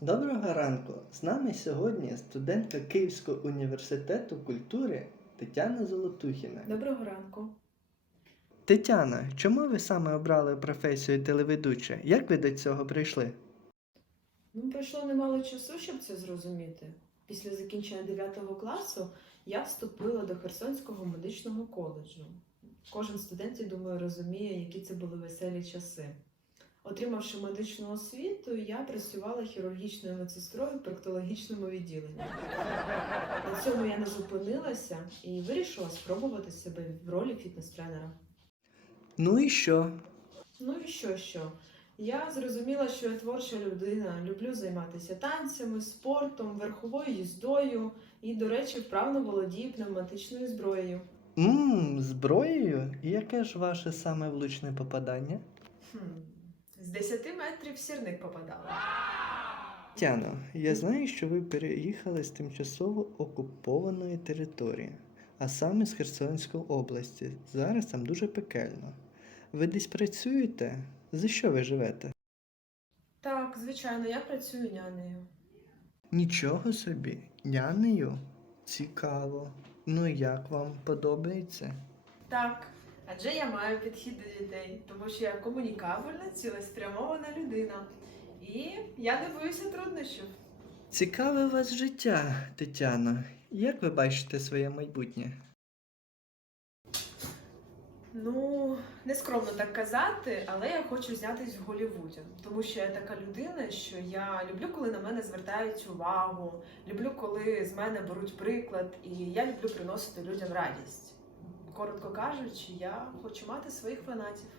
Доброго ранку! З нами сьогодні студентка Київського університету культури Тетяна Золотухіна. Доброго ранку. Тетяна, чому ви саме обрали професію телеведуча? Як ви до цього прийшли? Ну, пройшло немало часу, щоб це зрозуміти. Після закінчення 9 класу я вступила до Херсонського медичного коледжу. Кожен студент, я думаю, розуміє, які це були веселі часи. Отримавши медичну освіту, я працювала хірургічною медсестрою в проктологічному відділенні. На цьому я не зупинилася і вирішила спробувати себе в ролі фітнес-тренера. Ну і що? Ну і що, що? Я зрозуміла, що я творча людина, люблю займатися танцями, спортом, верховою їздою і, до речі, вправно володію пневматичною зброєю. Ммм, зброєю? І яке ж ваше саме влучне попадання? Хм. З 10 метрів сірник попадала. Тетяно, я знаю, що ви переїхали з тимчасово окупованої території, а саме з Херсонської області. Зараз там дуже пекельно. Ви десь працюєте? За що ви живете? Так, звичайно, я працюю нянею. Нічого собі, нянею? Цікаво. Ну як вам подобається? Так, адже я маю підхід до дітей, тому що я комунікабельна, цілеспрямована людина. І я не боюся труднощів. Цікаве у вас життя, Тетяно. Як ви бачите своє майбутнє? Ну, не скромно так казати, але я хочу знятись в Голлівуді, тому що я така людина, що я люблю, коли на мене звертають увагу, люблю, коли з мене беруть приклад, і я люблю приносити людям радість. Коротко кажучи, я хочу мати своїх фанатів.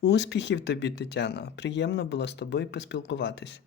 Успіхів тобі, Тетяно. Приємно було з тобою поспілкуватись.